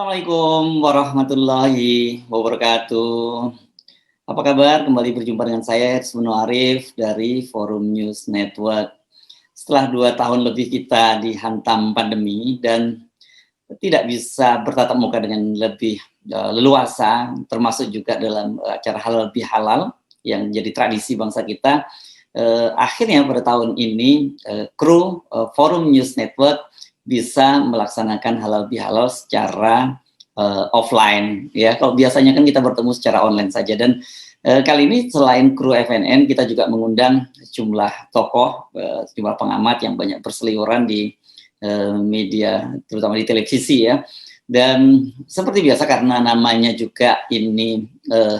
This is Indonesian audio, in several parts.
Assalamualaikum warahmatullahi wabarakatuh. Apa kabar? Kembali berjumpa dengan saya Ersmono Arif dari Forum News Network. Setelah 2 tahun lebih kita dihantam pandemi dan tidak bisa bertatap muka dengan lebih leluasa, termasuk juga dalam acara halal bihalal yang jadi tradisi bangsa kita. Akhirnya pada tahun ini kru Forum News Network bisa melaksanakan halal bihalal secara offline ya. Kalau biasanya kan kita bertemu secara online saja, dan kali ini selain kru FNN kita juga mengundang sejumlah tokoh, sejumlah pengamat yang banyak berseliweran di media, terutama di televisi ya. Dan seperti biasa karena namanya juga ini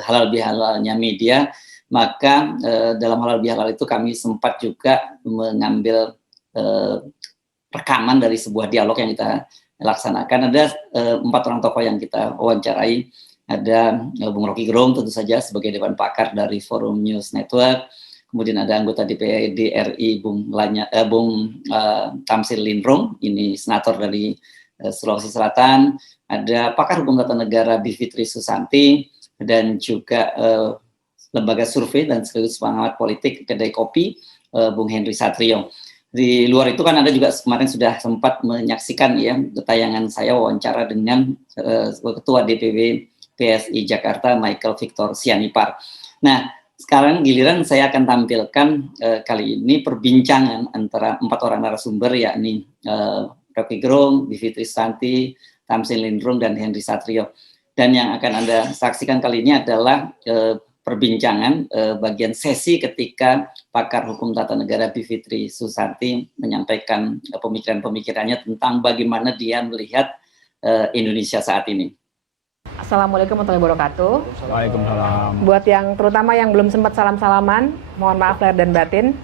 halal bihalalnya media, maka dalam halal bihalal itu kami sempat juga mengambil rekaman dari sebuah dialog yang kita laksanakan. Ada 4 orang tokoh yang kita wawancarai. Ada Bung Rocky Gerung tentu saja sebagai Dewan Pakar dari Forum News Network. Kemudian ada anggota DPRD RI Bung Tamsil Lindrung, ini senator dari Sulawesi Selatan. Ada pakar hukum tata negara Bivitri Susanti, dan juga lembaga survei dan sekaligus pengamat politik Kedai Kopi Bung Henry Satrio. Di luar itu kan Anda juga kemarin sudah sempat menyaksikan ya tayangan saya wawancara dengan Ketua DPW PSI Jakarta Michael Victor Sianipar. Nah, sekarang giliran saya akan tampilkan kali ini perbincangan antara 4 orang narasumber, yakni Rocky Gerung, Bivitri Susanti, Tamsil Lindrung, dan Henry Satrio. Dan yang akan Anda saksikan kali ini adalah perbincangan bagian sesi ketika pakar hukum tata negara Bivitri Susanti menyampaikan pemikiran-pemikirannya tentang bagaimana dia melihat Indonesia saat ini. Assalamualaikum warahmatullahi wabarakatuh. Waalaikumsalam. Buat yang terutama yang belum sempat salam-salaman, mohon maaf lahir dan batin.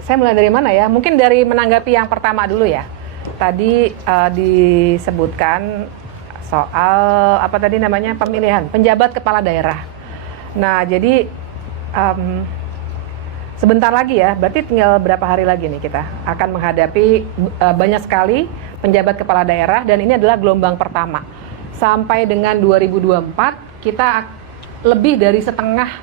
Saya mulai dari mana ya? Mungkin dari menanggapi yang pertama dulu ya. Tadi disebutkan soal apa tadi namanya, pemilihan penjabat kepala daerah. Nah, jadi sebentar lagi ya, berarti tinggal berapa hari lagi nih kita akan menghadapi banyak sekali penjabat kepala daerah, dan ini adalah gelombang pertama. Sampai dengan 2024 kita lebih dari setengah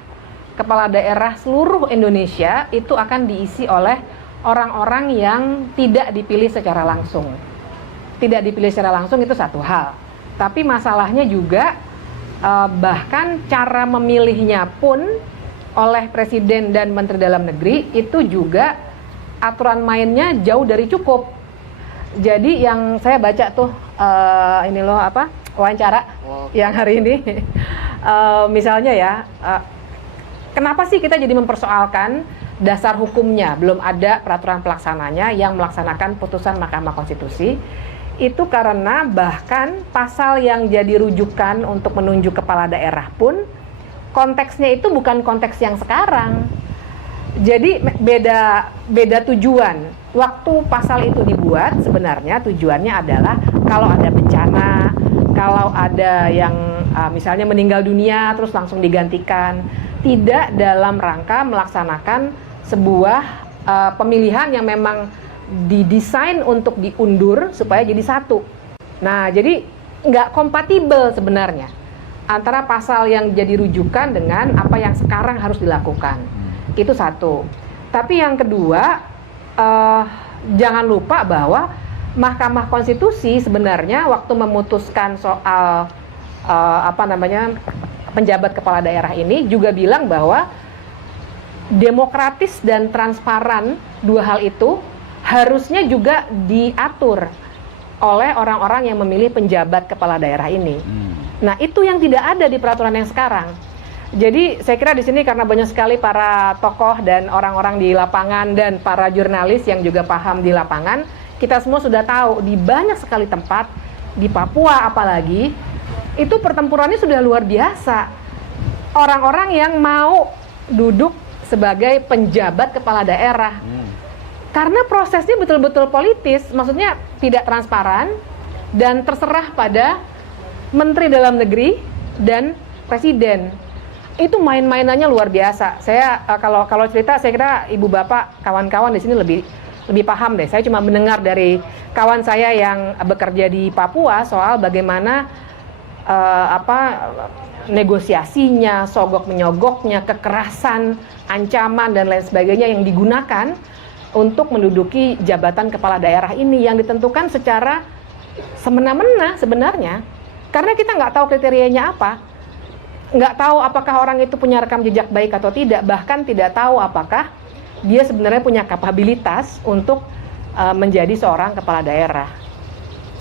kepala daerah seluruh Indonesia itu akan diisi oleh orang-orang yang tidak dipilih secara langsung. Tidak dipilih secara langsung itu satu hal. Tapi masalahnya juga bahkan cara memilihnya pun oleh Presiden dan Menteri Dalam Negeri itu juga aturan mainnya jauh dari cukup. Jadi yang saya baca tuh ini loh wawancara yang hari ini misalnya ya, kenapa sih kita jadi mempersoalkan dasar hukumnya, belum ada peraturan pelaksananya yang melaksanakan putusan Mahkamah Konstitusi. Itu karena bahkan pasal yang jadi rujukan untuk menunjuk kepala daerah pun konteksnya itu bukan konteks yang sekarang. Jadi beda tujuan. Waktu pasal itu dibuat sebenarnya tujuannya adalah kalau ada bencana, kalau ada yang misalnya meninggal dunia terus langsung digantikan, tidak dalam rangka melaksanakan sebuah pemilihan yang memang didesain untuk diundur supaya jadi satu. Nah, jadi nggak kompatibel sebenarnya antara pasal yang jadi rujukan dengan apa yang sekarang harus dilakukan. Itu satu. Tapi yang kedua, jangan lupa bahwa Mahkamah Konstitusi sebenarnya waktu memutuskan soal penjabat kepala daerah ini juga bilang bahwa demokratis dan transparan, dua hal itu harusnya juga diatur oleh orang-orang yang memilih penjabat kepala daerah ini. Nah, itu yang tidak ada di peraturan yang sekarang. Jadi saya kira di sini karena banyak sekali para tokoh dan orang-orang di lapangan dan para jurnalis yang juga paham di lapangan, kita semua sudah tahu di banyak sekali tempat, di Papua apalagi, itu pertempurannya sudah luar biasa. Orang-orang yang mau duduk sebagai penjabat kepala daerah. Karena prosesnya betul-betul politis, maksudnya tidak transparan dan terserah pada Menteri Dalam Negeri dan Presiden. Itu main-mainannya luar biasa. Saya kalau cerita, saya kira ibu bapak, kawan-kawan di sini lebih lebih paham deh. Saya cuma mendengar dari kawan saya yang bekerja di Papua soal bagaimana negosiasinya, sogok menyogoknya, kekerasan, ancaman dan lain sebagainya yang digunakan untuk menduduki jabatan kepala daerah ini yang ditentukan secara semena-mena sebenarnya, karena kita nggak tahu kriterianya apa, nggak tahu apakah orang itu punya rekam jejak baik atau tidak, bahkan tidak tahu apakah dia sebenarnya punya kapabilitas untuk menjadi seorang kepala daerah.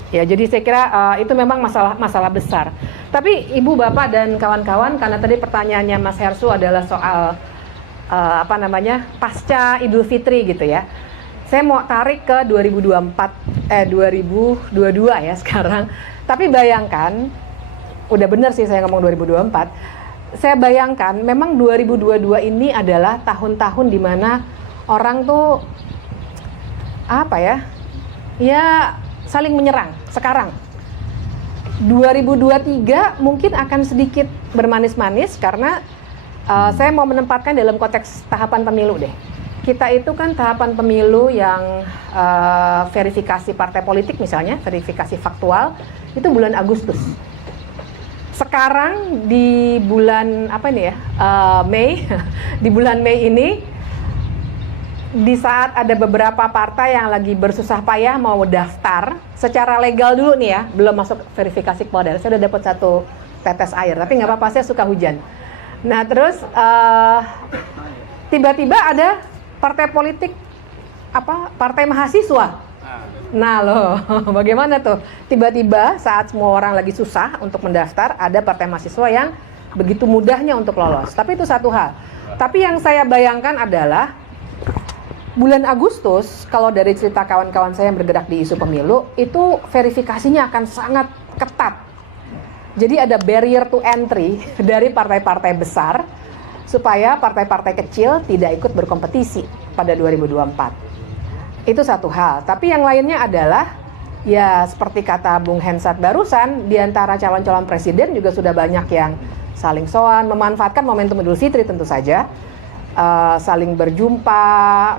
Ya, jadi saya kira itu memang masalah besar. Tapi Ibu, Bapak dan kawan-kawan, karena tadi pertanyaannya Mas Hersu adalah soal pasca Idul Fitri gitu ya. Saya mau tarik ke 2022 ya sekarang. Tapi bayangkan, udah bener sih saya ngomong 2024. Saya bayangkan memang 2022 ini adalah tahun-tahun di mana orang tuh saling menyerang. Sekarang 2023 mungkin akan sedikit bermanis-manis karena saya mau menempatkan dalam konteks tahapan pemilu deh. Kita itu kan tahapan pemilu yang verifikasi partai politik misalnya, verifikasi faktual itu bulan Agustus. Sekarang di bulan Mei, di bulan Mei ini, di saat ada beberapa partai yang lagi bersusah payah mau daftar secara legal dulu nih ya, belum masuk verifikasi kepala daerah. Saya udah dapat 1 tetes air, tapi nggak apa-apa, saya suka hujan. Nah terus tiba-tiba ada partai politik partai mahasiswa. Nah loh, bagaimana tuh? Tiba-tiba saat semua orang lagi susah untuk mendaftar, ada partai mahasiswa yang begitu mudahnya untuk lolos. Tapi itu satu hal. Tapi yang saya bayangkan adalah bulan Agustus, kalau dari cerita kawan-kawan saya yang bergerak di isu pemilu, itu verifikasinya akan sangat ketat. Jadi ada barrier to entry dari partai-partai besar supaya partai-partai kecil tidak ikut berkompetisi pada 2024. Itu satu hal, tapi yang lainnya adalah ya seperti kata Bung Hensat barusan, di antara calon-calon presiden juga sudah banyak yang saling soan, memanfaatkan momentum Idul Fitri tentu saja, saling berjumpa,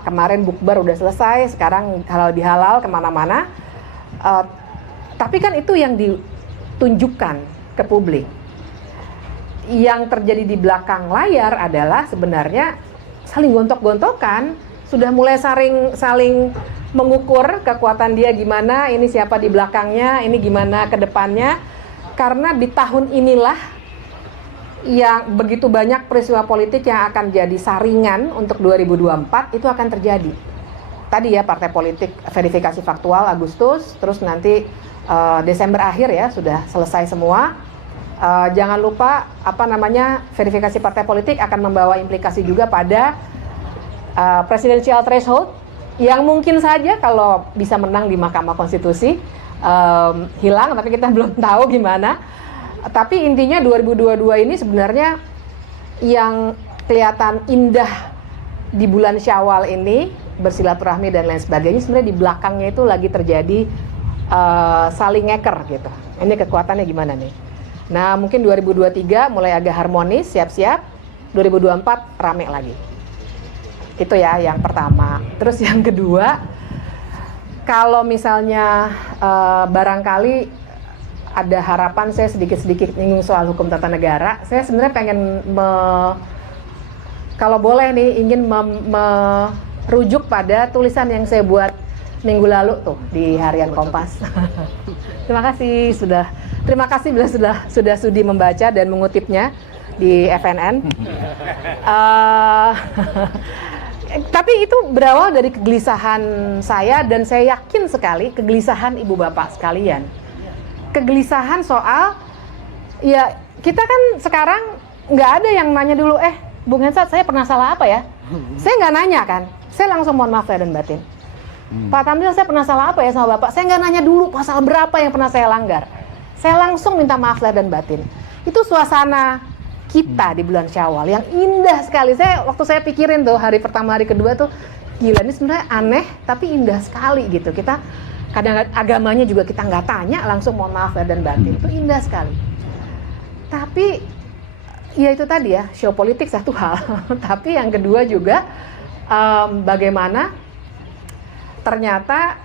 kemarin bukber udah selesai, sekarang halal bihalal kemana-mana, tapi kan itu yang ditunjukkan ke publik. Yang terjadi di belakang layar adalah sebenarnya saling gontok-gontokan, sudah mulai saling mengukur kekuatan dia gimana, ini siapa di belakangnya, ini gimana ke depannya. Karena di tahun inilah yang begitu banyak peristiwa politik yang akan jadi saringan untuk 2024 itu akan terjadi. Tadi ya partai politik verifikasi faktual Agustus, terus nanti Desember akhir ya sudah selesai semua. Jangan lupa verifikasi partai politik akan membawa implikasi juga pada presidensial threshold yang mungkin saja kalau bisa menang di Mahkamah Konstitusi hilang, tapi kita belum tahu gimana. Tapi intinya 2022 ini sebenarnya yang kelihatan indah di bulan Syawal ini, bersilaturahmi dan lain sebagainya, sebenarnya di belakangnya itu lagi terjadi saling ngeker gitu. Ini kekuatannya gimana nih? Nah mungkin 2023 mulai agak harmonis, siap-siap, 2024 rame lagi. Itu ya yang pertama. Terus yang kedua, kalau misalnya barangkali ada harapan, saya sedikit-sedikit nyinggung soal hukum tata negara. Saya sebenarnya pengen kalau boleh nih ingin merujuk pada tulisan yang saya buat minggu lalu tuh di Harian Kompas. Terima kasih bila sudah sudi membaca dan mengutipnya di FNN. Tapi itu berawal dari kegelisahan saya dan saya yakin sekali kegelisahan ibu bapak sekalian. Kegelisahan soal ya kita kan sekarang nggak ada yang nanya dulu, Bung Hensat saya pernah salah apa ya? Saya nggak nanya kan, saya langsung mohon maaf lahir dan batin. Pak Tamzil saya pernah salah apa ya sama bapak? Saya nggak nanya dulu pasal berapa yang pernah saya langgar. Saya langsung minta maaf lahir dan batin. Itu suasana kita di bulan Syawal yang indah sekali. Waktu saya pikirin tuh hari pertama hari kedua tuh gila, ini sebenarnya aneh tapi indah sekali gitu. Kita kadang agamanya juga kita nggak tanya, langsung mohon maaf lahir dan batin. Itu indah sekali. Tapi ya itu tadi ya, show politik satu hal. Tapi yang kedua juga bagaimana ternyata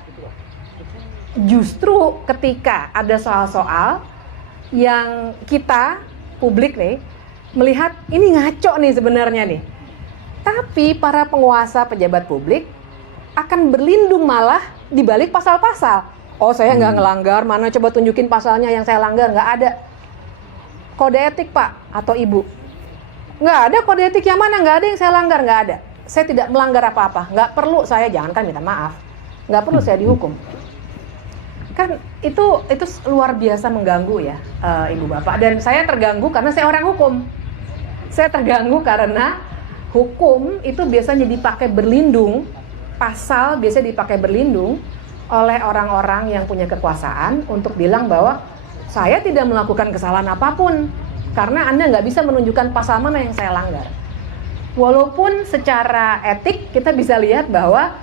justru ketika ada soal-soal yang kita publik nih melihat ini ngaco nih sebenarnya nih, tapi para penguasa pejabat publik akan berlindung malah di balik pasal-pasal. Oh, saya nggak ngelanggar, mana coba tunjukin pasalnya yang saya langgar. Nggak ada. Kode etik Pak atau Ibu, nggak ada kode etik yang mana, nggak ada yang saya langgar, nggak ada. Saya tidak melanggar apa-apa, nggak perlu saya, jangankan minta maaf, nggak perlu saya dihukum. Kan itu luar biasa mengganggu ya, Ibu Bapak. Dan saya terganggu karena saya orang hukum. Saya terganggu karena hukum itu biasanya dipakai berlindung, pasal biasanya dipakai berlindung oleh orang-orang yang punya kekuasaan untuk bilang bahwa saya tidak melakukan kesalahan apapun karena Anda nggak bisa menunjukkan pasal mana yang saya langgar. Walaupun secara etik kita bisa lihat bahwa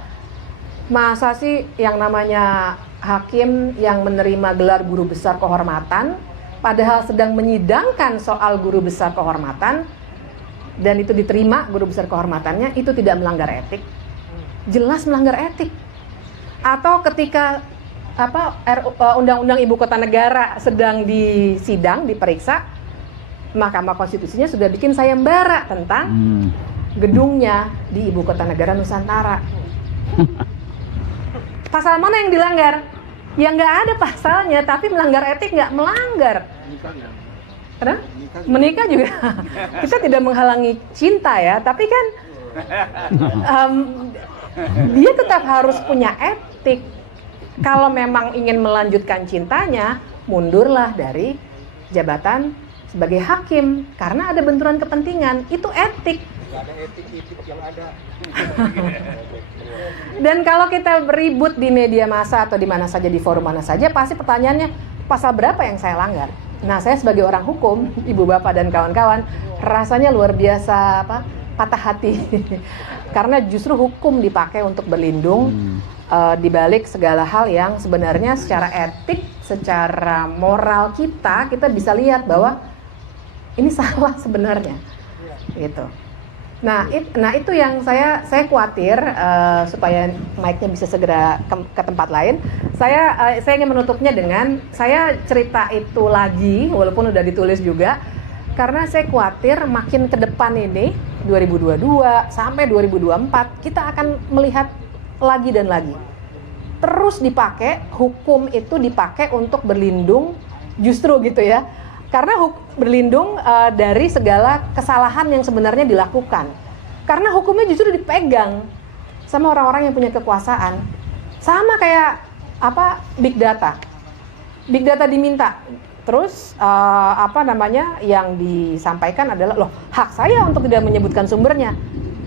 masa sih yang namanya hakim yang menerima gelar guru besar kehormatan padahal sedang menyidangkan soal guru besar kehormatan dan itu diterima guru besar kehormatannya, itu tidak melanggar etik. Jelas melanggar etik. Atau ketika Undang-Undang Ibu Kota Negara sedang disidang, diperiksa, Mahkamah Konstitusinya sudah bikin sayembara tentang gedungnya di Ibu Kota Negara Nusantara. Pasal mana yang dilanggar? Ya nggak ada pasalnya, tapi melanggar etik nggak melanggar. Kenapa? Menikah juga. Kita tidak menghalangi cinta ya, tapi kan dia tetap harus punya etik. Kalau memang ingin melanjutkan cintanya, mundurlah dari jabatan sebagai hakim karena ada benturan kepentingan. Itu etik. Nggak ada etik yang ada. Dan kalau kita beribut di media massa atau di mana saja, di forum mana saja, pasti pertanyaannya pasal berapa yang saya langgar. Nah, saya sebagai orang hukum, Ibu Bapak dan kawan-kawan, rasanya luar biasa patah hati. Karena justru hukum dipakai untuk berlindung di balik segala hal yang sebenarnya secara etik, secara moral kita bisa lihat bahwa ini salah sebenarnya. Gitu. Nah, itu yang saya khawatir supaya mic-nya bisa segera ke tempat lain. Saya ingin menutupnya dengan saya cerita itu lagi, walaupun udah ditulis juga, karena saya khawatir makin ke depan ini 2022 sampai 2024 kita akan melihat lagi dan lagi. Terus dipakai, hukum itu dipakai untuk berlindung justru gitu ya. Karena berlindung dari segala kesalahan yang sebenarnya dilakukan. Karena hukumnya justru dipegang sama orang-orang yang punya kekuasaan. Sama kayak big data. Big data diminta. Terus yang disampaikan adalah loh, hak saya untuk tidak menyebutkan sumbernya.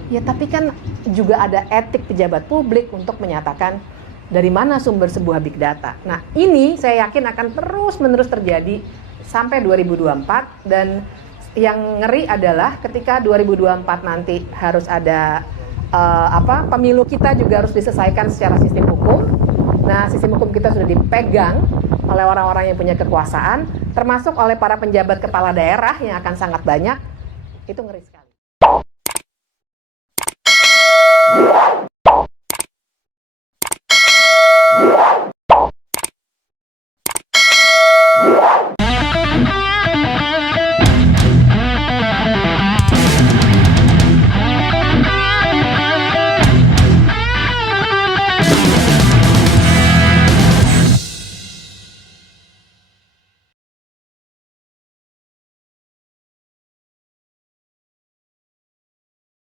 Ya tapi kan juga ada etik pejabat publik untuk menyatakan dari mana sumber sebuah big data. Nah, ini saya yakin akan terus-menerus terjadi sampai 2024, dan yang ngeri adalah ketika 2024 nanti harus ada pemilu kita juga harus diselesaikan secara sistem hukum. Nah, sistem hukum kita sudah dipegang oleh orang-orang yang punya kekuasaan, termasuk oleh para penjabat kepala daerah yang akan sangat banyak. Itu ngeri.